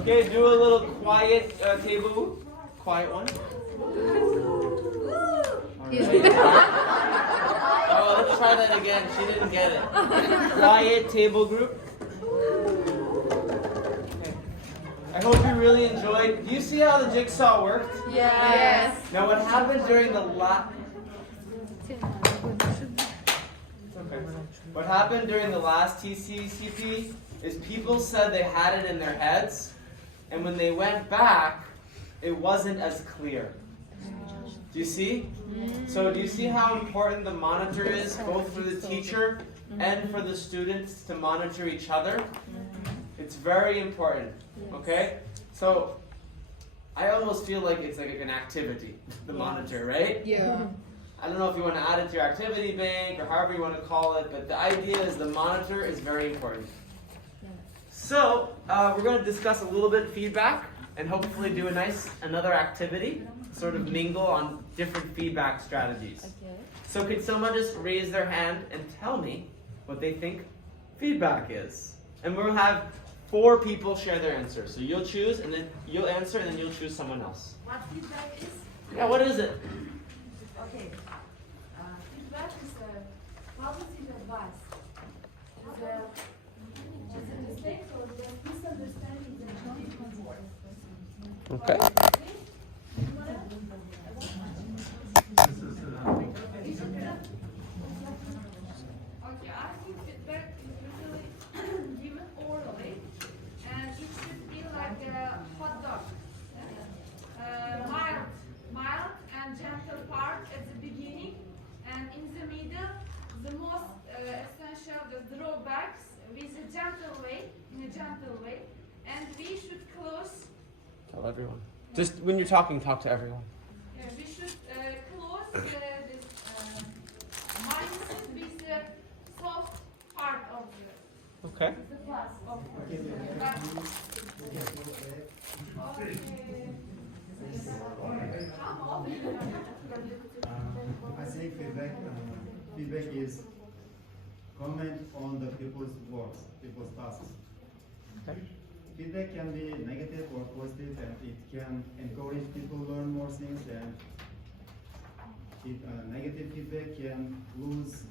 Okay, do a little quiet table. Quiet one. Oh, let's try that again. She didn't get it. Quiet table group. Okay. I hope you really enjoyed. Do you see how the jigsaw worked? Yes. Now what happened during the last... What happened during the last TCCP is people said they had it in their heads, and when they went back, it wasn't as clear. Do you see? So do you see how important the monitor is, both for the teacher and for the students to monitor each other? It's very important, okay? So I almost feel like it's like an activity, the monitor, right? Yeah. I don't know if you want to add it to your activity bank or however you want to call it, but the idea is the monitor is very important. So we're going to discuss a little bit feedback and hopefully do another activity, sort of mingle on different feedback strategies. Okay. So could someone just raise their hand and tell me what they think feedback is? And we'll have 4 people share their answer. So you'll choose, and then you'll answer, and then you'll choose someone else. What feedback is? Yeah, what is it? Okay. Feedback is a positive advice. It's a mistake or misunderstanding that you did before. Okay. Okay, I think feedback is usually given orally, and it should be like a hot dog. Mild and gentle part at the beginning, and in the middle, the most essential, the drawbacks with a gentle way, and we should close. Tell everyone. Just when you're talking, talk to everyone. We should close this mindset with the soft part of Okay. the class. Of okay. I think feedback is comment on the people's works, people's tasks. Okay. Feedback can be negative or positive, and it can encourage people to learn more things, and negative feedback can lose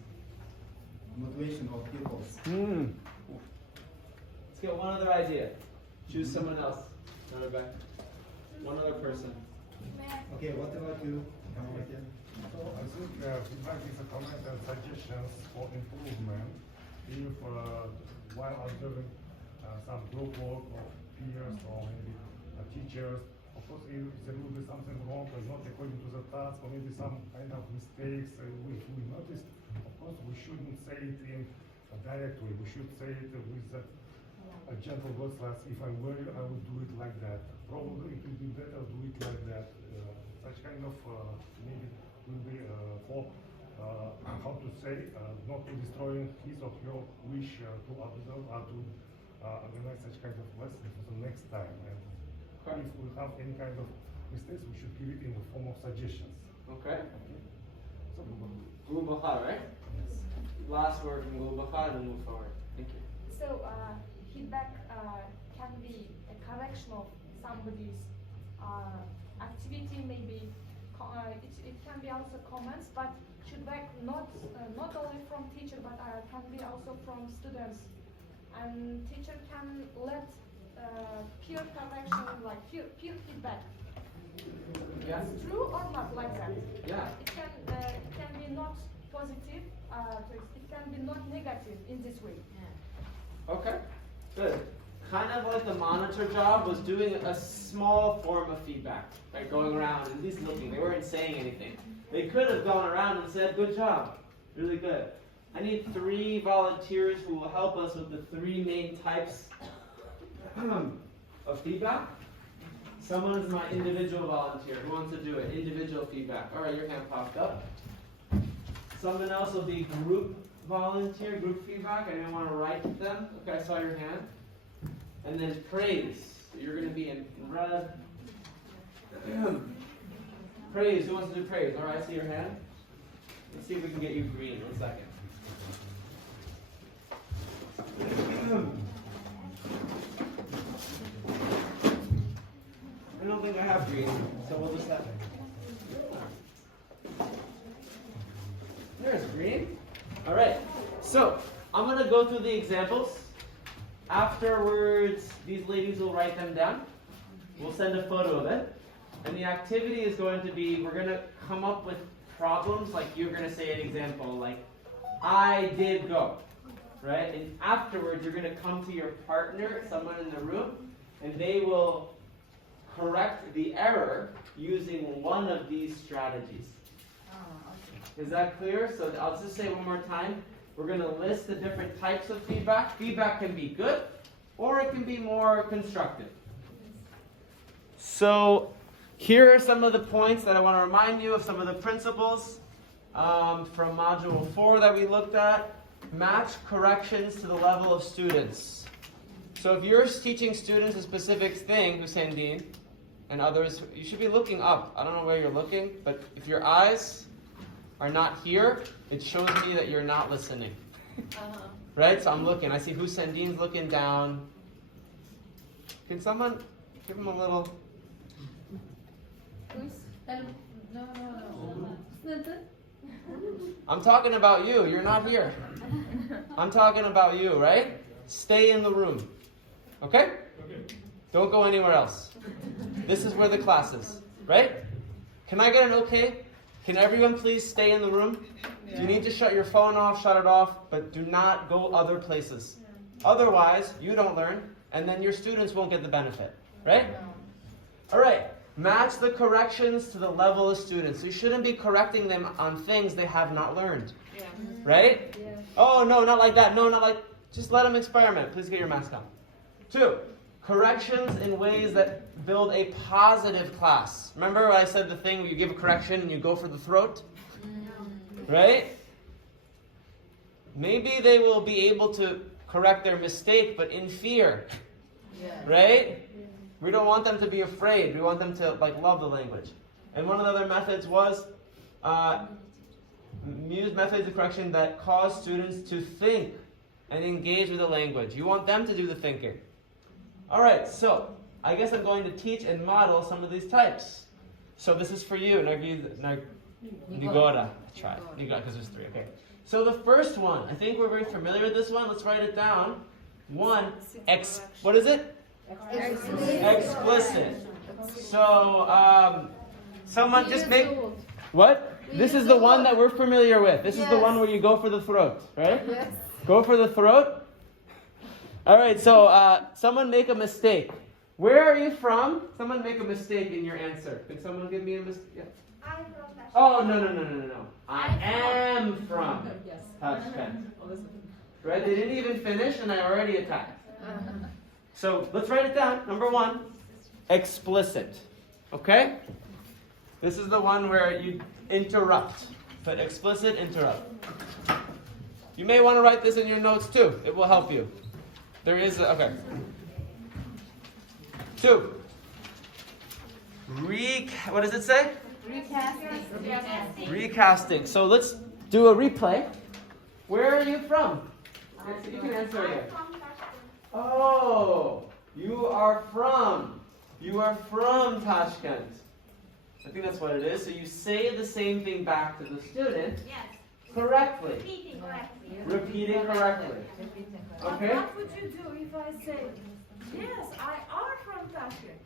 motivation of people. Let's get one other idea. Choose someone else. Rebecca. One other person. Okay, what about you? So I think feedback is a comment and suggestions for improvement if while observing some group work or peers or maybe teachers. Of course, if there will be something wrong or not according to the task or maybe some kind of mistakes which we noticed, of course we shouldn't say it in a direct way. We should say it with a gentle words like, if I were you, I would do it like that. Probably it would be better do it like that. Such kind of maybe will be for how to say, not to destroy his or her wish to observe or to organize such kind of lessons for the next time. And if we have any kind of mistakes, we should give it in the form of suggestions. Okay. So, Gulubaha, right? yes. Last word from Gulubaha and then move forward. Thank you. So feedback can be a correction of somebody's activity, maybe it can be also comments, but feedback not only from teacher, but can be also from students. And teacher can let peer correction, like peer feedback. Yeah. It's true or not like that? Yeah. It can be not positive, it can be not negative in this way. Okay. Good. Kind of like the monitor job was doing a small form of feedback, right? Going around and at least looking. They weren't saying anything. They could have gone around and said, "Good job, really good." I need 3 volunteers who will help us with the 3 main types of feedback. Someone's my individual volunteer. Who wants to do it? Individual feedback. All right, your hand popped up. Someone else will be group volunteer, group feedback. I didn't want to write them. Okay, I saw your hand. And then praise. So you're going to be in red. Praise. Who wants to do praise? All right, I see your hand. Let's see if we can get you green. 1 second. have green, so we'll just have. There's green. All right. So I'm gonna go through the examples. Afterwards, these ladies will write them down. We'll send a photo of it. And the activity is going to be, we're gonna come up with problems, like you're gonna say an example, like, I did go, right? And afterwards, you're gonna come to your partner, someone in the room, and they will correct the error using one of these strategies. Is that clear? So I'll just say one more time. We're going to list the different types of feedback. Feedback can be good, or it can be more constructive. So here are some of the points that I want to remind you of, some of the principles from Module 4 that we looked at. Match corrections to the level of students. So if you're teaching students a specific thing, Hussein and others, you should be looking up. I don't know where you're looking, but if your eyes are not here, it shows me that you're not listening. Right? So I'm looking. I see Hussein looking down. Can someone give him a little... No. I'm talking about you. You're not here. I'm talking about you, right? Stay in the room. Okay? Don't go anywhere else. This is where the class is. Right? Can I get an okay? Can everyone please stay in the room? You need to shut your phone off, shut it off, but do not go other places. Otherwise, you don't learn, and then your students won't get the benefit. Right? All right. Match the corrections to the level of students. So you shouldn't be correcting them on things they have not learned. Right? Oh, no, not like that. No, not like... Just let them experiment. Please get your mask on. 2, corrections in ways that build a positive class. Remember I said the thing where you give a correction and you go for the throat? Right? Maybe they will be able to correct their mistake, but in fear. Right? We don't want them to be afraid. We want them to love the language. And one of the other methods was use methods of correction that cause students to think and engage with the language. You want them to do the thinking. All right, so I guess I'm going to teach and model some of these types. So this is for you, Nigora. Try because there's 3. Okay. So the first one, I think we're very familiar with this one. Let's write it down. 1, what is it? Explicit. So someone just make what? This is the one that we're familiar with. This is the one where you go for the throat, right? Yes. Go for the throat. All right, so someone make a mistake. Where are you from? Someone make a mistake in your answer. Can someone give me a mistake? Yeah. I'm from Tashkent. Oh, no. I am from Tashkent. Right? They didn't even finish and I already attacked. So let's write it down. Number 1, explicit. Okay? This is the one where you interrupt. But explicit, interrupt. You may want to write this in your notes too. It will help you. There is okay. 2. What does it say? Recasting. So let's do a replay. Where are you from? You can answer again. I'm from Tashkent. Oh, you are from Tashkent. I think that's what it is. So you say the same thing back to the student Yes. correctly. Repeating correctly. Repeating correctly. Okay? What would you do if I say, yes, I are from Tashkent?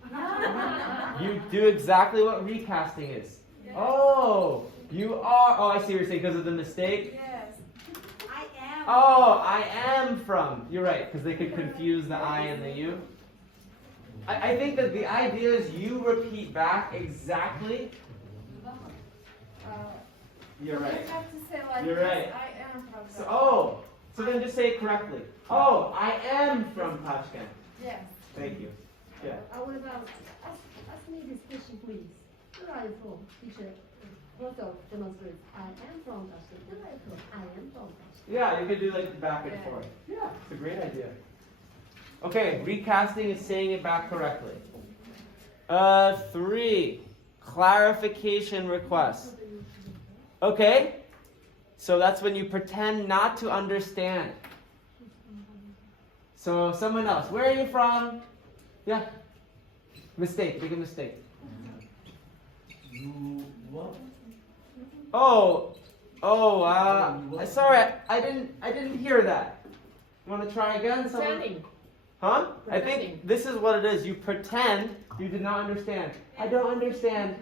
You do exactly what recasting is. Oh, you are. Oh, I see what you're saying because of the mistake. Yes. I am. Oh, I am from. You're right, because they could confuse the I and the you. I think that the idea is you repeat back exactly. You're right. You have to say like You're this, right. I am from Tashkent. So then just say it correctly. Oh, I am from Tashkent. Yes. Thank you. Yeah. What about, ask me this question, please. Where are you from, teacher? Also demonstrates, I am from Tashkent. Where are you from? I am from Tashkent. Yeah, you could do like back and forth. Yeah, it's a great idea. Okay, recasting is saying it back correctly. 3, clarification request. Okay, so that's when you pretend not to understand. So someone else, where are you from? Yeah, mistake, make a mistake. You what? Sorry, I didn't hear that. You want to try again? Pretending. Huh? I Pretending. think this is what it is. You pretend you did not understand. I don't understand.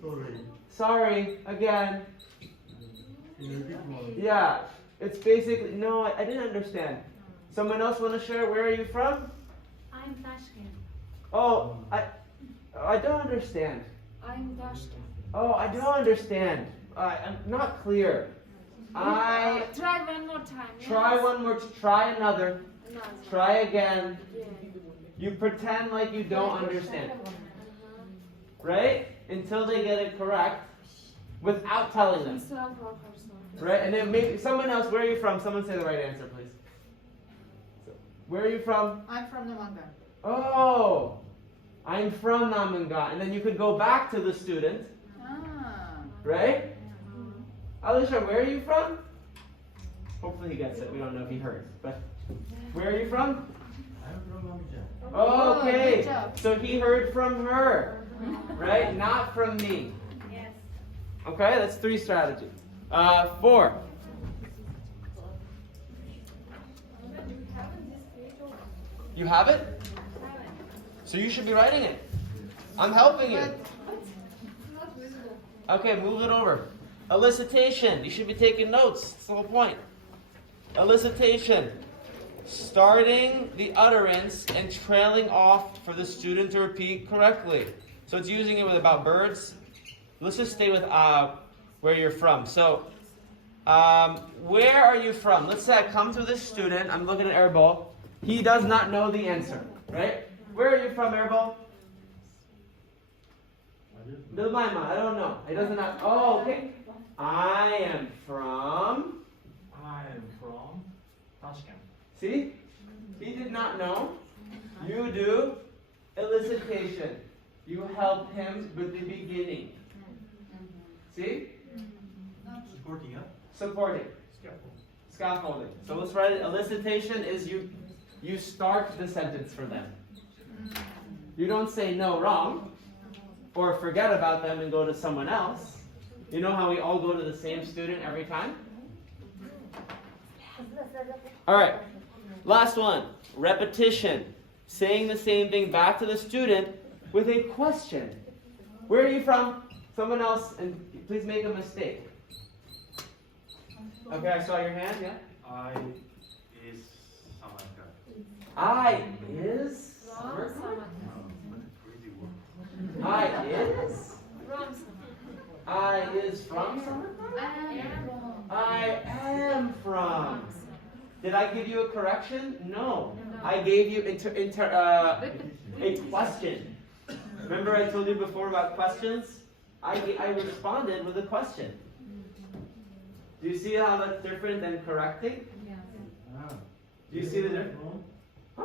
Sorry. Sorry, again. Can you repeat more? Yeah, it's basically, no, I didn't understand. Someone else want to share? Where are you from? I'm Tashkent. Oh, I don't understand. I'm Tashkent. Oh, I don't understand. I'm not clear. Try one more time. Try one more. Try another. No. Try again. Yeah. You pretend like you don't understand, right? Until they get it correct, without telling them, right? And then maybe someone else. Where are you from? Someone say the right answer, please. Where are you from? I'm from Namanga. Oh, I'm from Namanga. And then you could go back to the student, right? Alisha, where are you from? Hopefully he gets it. We don't know if he heard. But where are you from? I'm from Abuja. Okay. good job. So he heard from her, right? Not from me. Yes. Okay, that's 3 strategies. 4. You have it? So you should be writing it. I'm helping you. Okay, move it over. Elicitation. You should be taking notes. That's the whole point. Elicitation. Starting the utterance and trailing off for the student to repeat correctly. So it's using it with about birds. Let's just stay with where you're from. So, where are you from? Let's say I come to this student. I'm looking at Airball. He does not know the answer, right? Where are you from, Airball? Milmaima, I don't know. He doesn't know. Oh, okay. I am from. Tashkent. See? He did not know. You do elicitation. You help him with the beginning. See? Supporting, huh? Supporting. Scaffolding. So let's write it. Elicitation is you start the sentence for them. You don't say no, wrong, or forget about them and go to someone else. You know how we all go to the same student every time? All right. Last one. Repetition. Saying the same thing back to the student with a question. Where are you from? Someone else, and please make a mistake. Okay, I saw your hand, yeah? I is Samarkand. I is I is I is from I am from. Did I give you a correction? No. I gave you a question. Remember I told you before about questions? I responded with a question. Do you see how that's different than correcting? Do you see the difference? Huh?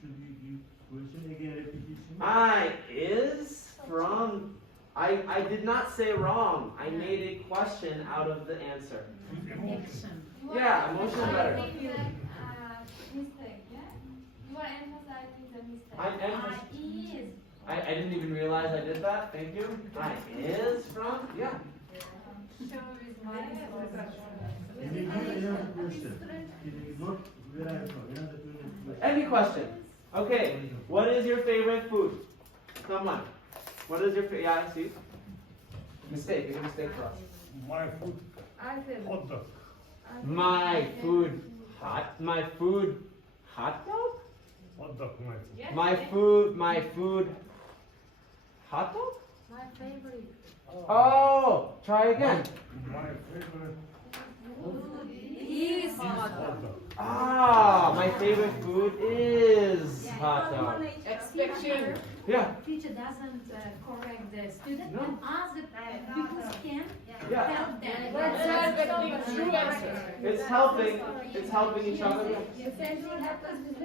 Should you give question again, repetition? I is from. I did not say wrong. I made a question out of the answer. Yeah, emotion better. Mistake, yeah? You are emphasizing the mistake. I'm I didn't even realize I did that. Thank you. I is from. Yeah. Can you give another question? It is not where I am from. Another question. Any question? Okay. What is your favorite food? Someone. What is your favorite? Yeah, I see. Mistake. It's a mistake for us. My food, hot dog. My food. My food. Hot dog? Hot dog, my food. Yes, My yes. food. My food. Hot dog? My favorite. Oh, try again. My favorite Is hot dog. Ah, my favorite food is hot dog. Expecting. Yeah, Teacher doesn't correct the student No. and ask the people can yeah. help them. Let's start with true answer. It's helping. It's helping each other. The same thing happens with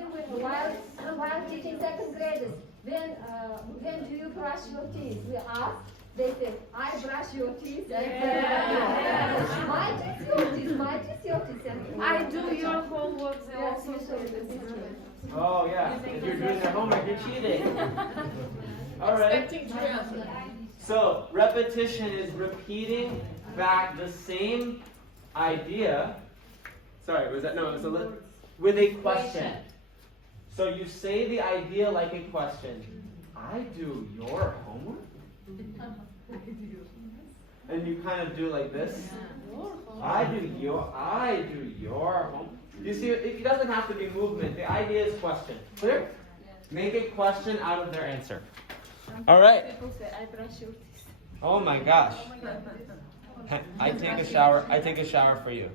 while teaching second graders. When do you brush your teeth? We ask. They say, I brush your teeth. My teeth, your teeth. My teeth, your teeth. I do your homework. They Yes, also you say should. the same. Oh yeah. If you're doing your homework, you're cheating. All right. Expecting true answer. So repetition is repeating back the same idea. Sorry, was that no? It was with a question. So you say the idea like a question. I do your homework? And you kind of do like this. I do your homework. You see, it doesn't have to be movement. The idea is question. Clear? Make a question out of their answer. All right. Oh my gosh. I take a shower. I take a shower for you.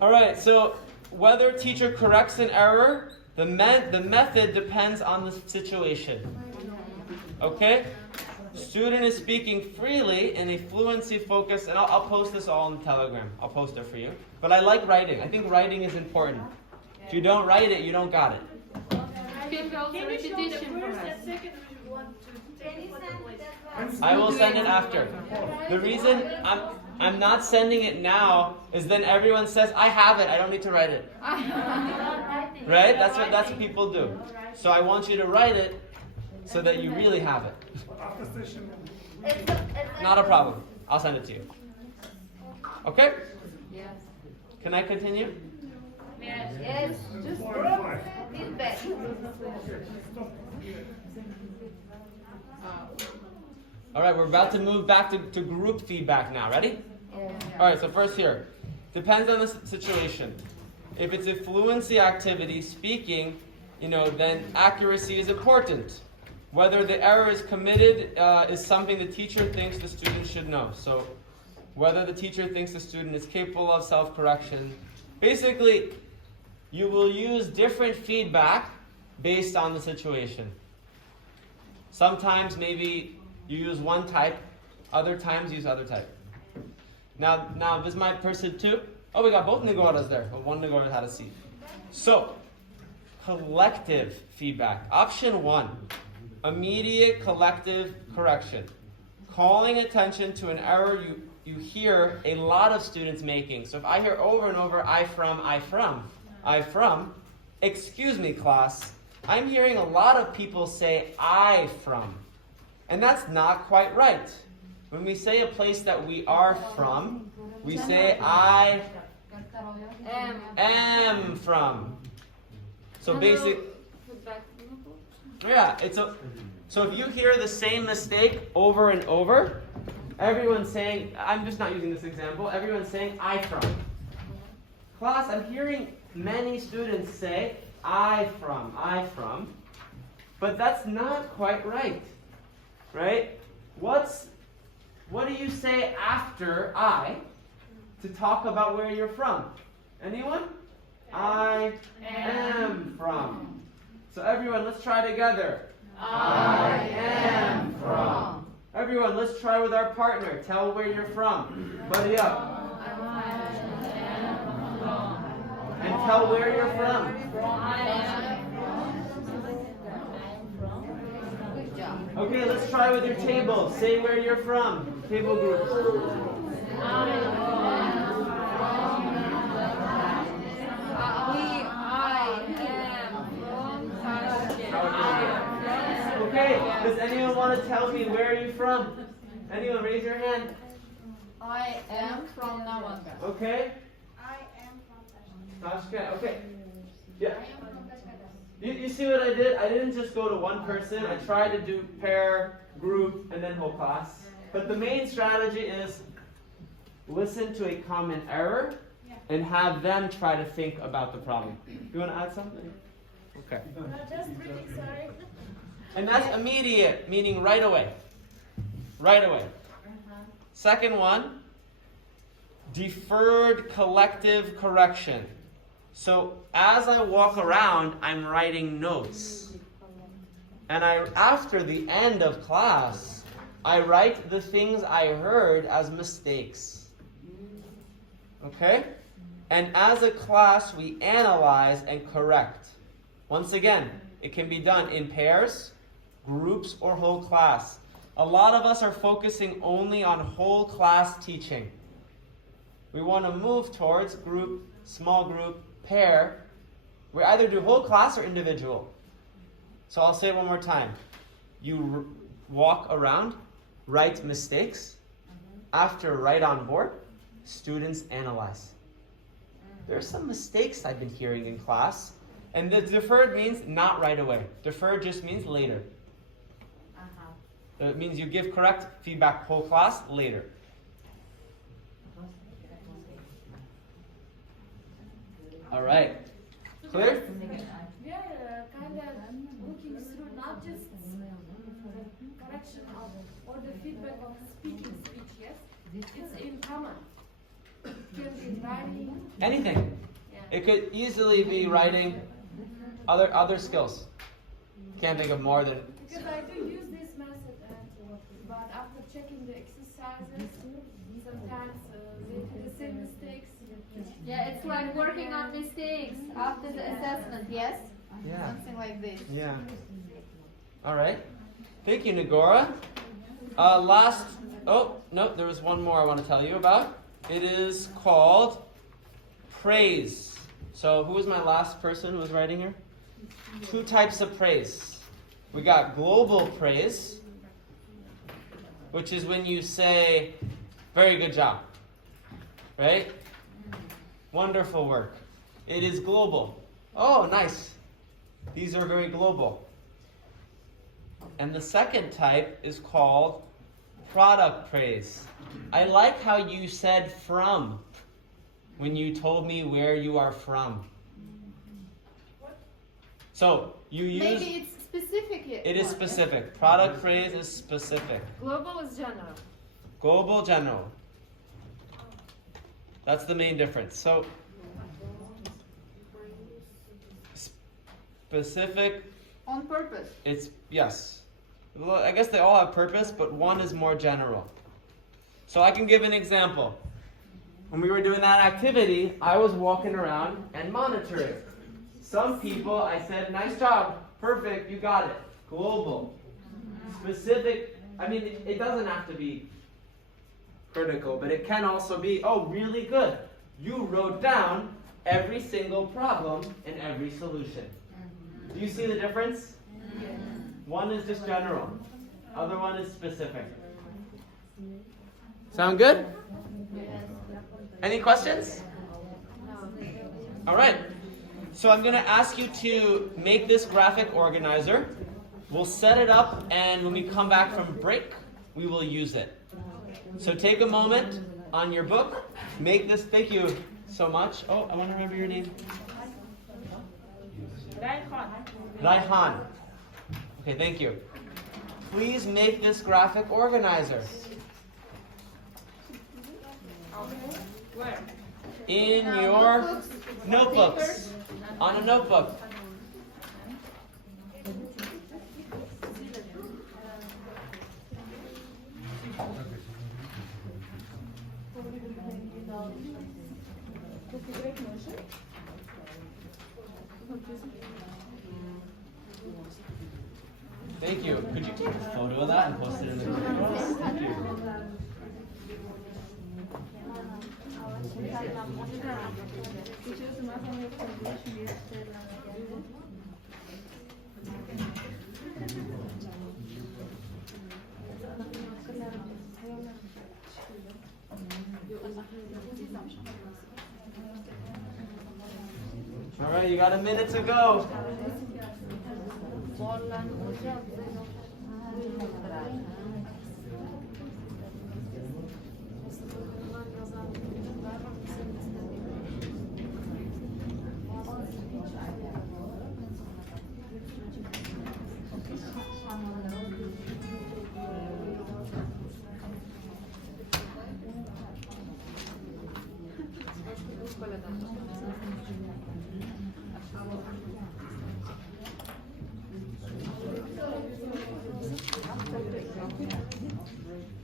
All right. So whether teacher corrects an error, the method depends on the situation. Okay. Student is speaking freely in a fluency-focused, and I'll post this all in the Telegram. I'll post it for you. But I like writing. I think writing is important. If you don't write it, you don't got it. I will send it after. The reason I'm not sending it now is then everyone says, I have it, I don't need to write it. Right? That's what people do. So I want you to write it so that you really have it. Not a problem. I'll send it to you. Okay? Yes. Can I continue? Yes. Just feedback. All right, we're about to move back to group feedback now. Ready? Yeah. All right, so first here. Depends on the situation. If it's a fluency activity, speaking, then accuracy is important. Whether the error is committed is something the teacher thinks the student should know. So whether the teacher thinks the student is capable of self-correction. Basically, you will use different feedback based on the situation. Sometimes maybe you use one type, other times use other type. Now this is my person too. Oh, we got both Nagoras there, but one Nagora had a seat. So, collective feedback. Option 1, immediate collective correction. Calling attention to an error you hear a lot of students making. So if I hear over and over, I from, excuse me class, I'm hearing a lot of people say I from. And that's not quite right. When we say a place that we are from, we say I am from. So basic. Yeah, so if you hear the same mistake over and over, everyone's saying, I'm just not using this example, everyone's saying I from. Class, I'm hearing many students say I from, but that's not quite right. Right? What do you say after I to talk about where you're from? Anyone? I am from. So everyone, let's try together. I am from. Everyone, let's try with our partner. Tell where you're from. Buddy up. And tell where you're from. Okay, let's try with your table. Say where you're from. Table group. Okay, does anyone want to tell me where are you from? Anyone, raise your hand. I am from Navanga. Okay. I am from Tashkent. Okay. Yeah. You see what I did? I didn't just go to one person. I tried to do pair, group, and then whole class. But the main strategy is listen to a common error and have them try to think about the problem. You want to add something? Okay. Just reading, sorry. And that's immediate, meaning right away. Right away. Second one, deferred collective correction. So as I walk around, I'm writing notes. And after the end of class, I write the things I heard as mistakes. Okay? And as a class, we analyze and correct. Once again, it can be done in pairs, groups, or whole class. A lot of us are focusing only on whole class teaching. We want to move towards group, small group, pair. We either do whole class or individual. So I'll say it one more time. You walk around, write mistakes. After write on board, students analyze. There are some mistakes I've been hearing in class, and the deferred means not right away. Deferred just means later. It means you give correct feedback whole class later. All right. Clear? We are kind of looking through not just the correction of or the feedback of speaking speech, yes? It's in common. It can be writing. Anything. It could easily be writing, other skills. Can't think of more than. Because I do use this method, but after checking the exercises, sometimes they do the same mistakes. Yeah, it's like working on mistakes after the assessment, yes? Yeah. Something like this. Yeah. All right. Thank you, Nagora. There was one more I want to tell you about. It is called praise. So who was my last person who was writing here? 2 types of praise. We got global praise, which is when you say, very good job. Right? Wonderful work. It is global. Oh, nice. These are very global. And the second type is called product praise. I like how you said from when you told me where you are from. So you use. Maybe it's specific. It is specific. Product praise is specific. Global is general. Global, general. That's the main difference. So specific. On purpose. It's yes. Well, I guess they all have purpose, but one is more general. So I can give an example. When we were doing that activity, I was walking around and monitoring. Some people, I said, nice job, perfect, you got it. Global. Specific, it doesn't have to be critical, but it can also be, oh, really good. You wrote down every single problem and every solution. Do you see the difference? Yes. One is just general. Other one is specific. Sound good? Any questions? All right. So I'm going to ask you to make this graphic organizer. We'll set it up, and when we come back from break, we will use it. So take a moment on your book. Make this. Thank you so much. Oh, I want to remember your name. Raihan. Okay, thank you. Please make this graphic organizer. Where? In your notebooks. On a notebook. Thank you. Could you take a photo of that and post it in the group for us? Thank you. All right, you got a minute to go.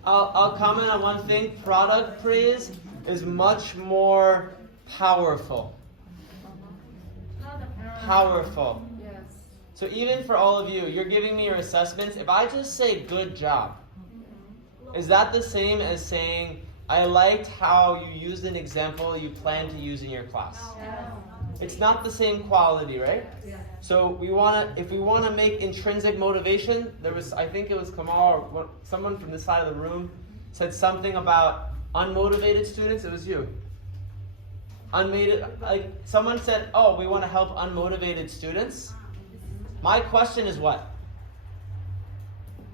I'll comment on one thing. Product praise is much more powerful. Powerful. Yes. So even for all of you, you're giving me your assessments. If I just say good job, is that the same as saying I liked how you used an example you plan to use in your class? It's not the same quality, right? So if we wanna make intrinsic motivation, I think it was Kamal or someone from this side of the room said something about unmotivated students. It was you. Someone said, "Oh, we want to help unmotivated students." My question is what?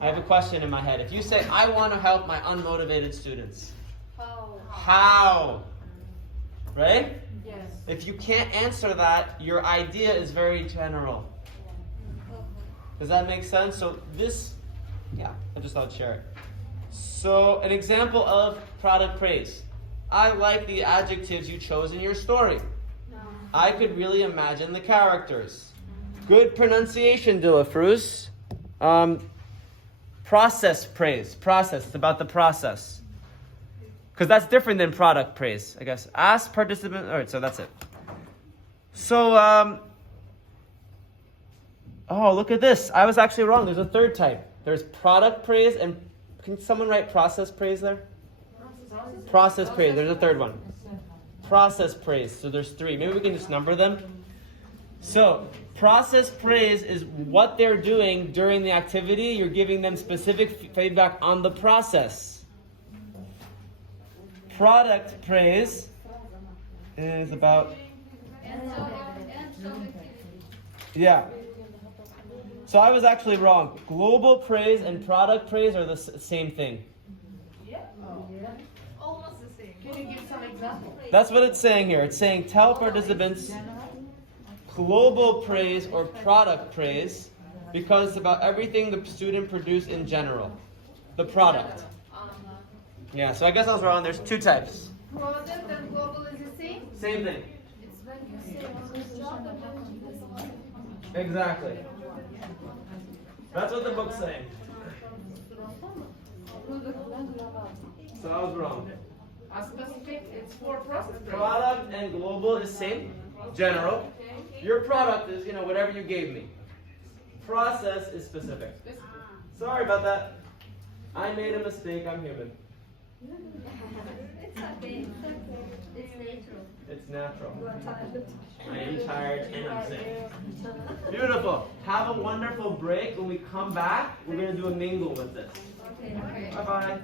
I have a question in my head. If you say, "I want to help my unmotivated students," how? Right? Yes. If you can't answer that, your idea is very general. Does that make sense? So I just thought I'd share it. So an example of product praise. I like the adjectives you chose in your story. I could really imagine the characters. Good pronunciation, Dilafruz. Process praise. Process. It's about the process. Because that's different than product praise, I guess. Ask participant. All right, so that's it. So, look at this. I was actually wrong. There's a third type. There's product praise and can someone write process praise there? Process praise. There's a third one. Process praise. So there's three. Maybe we can just number them. So, process praise is what they're doing during the activity. You're giving them specific feedback on the process. Product praise is about... Yeah. So I was actually wrong. Global praise and product praise are the same thing. Almost the same. Can you give some examples? That's what it's saying here. It's saying tell participants global praise or product praise because it's about everything the student produced in general. The product. Yeah, so I guess I was wrong. There's two types. Product and global is the same? Same thing. It's when you say on the job and then Exactly. That's what the book's saying. So I was wrong. A specific, it's for process. Product and global is same, general. Your product is, whatever you gave me. Process is specific. Sorry about that. I made a mistake. I'm human. it's okay. It's natural. It's natural. You are tired. I am tired and I'm sick. Beautiful. Have a wonderful break. When we come back, we're going to do a mingle with this. Okay. Bye-bye.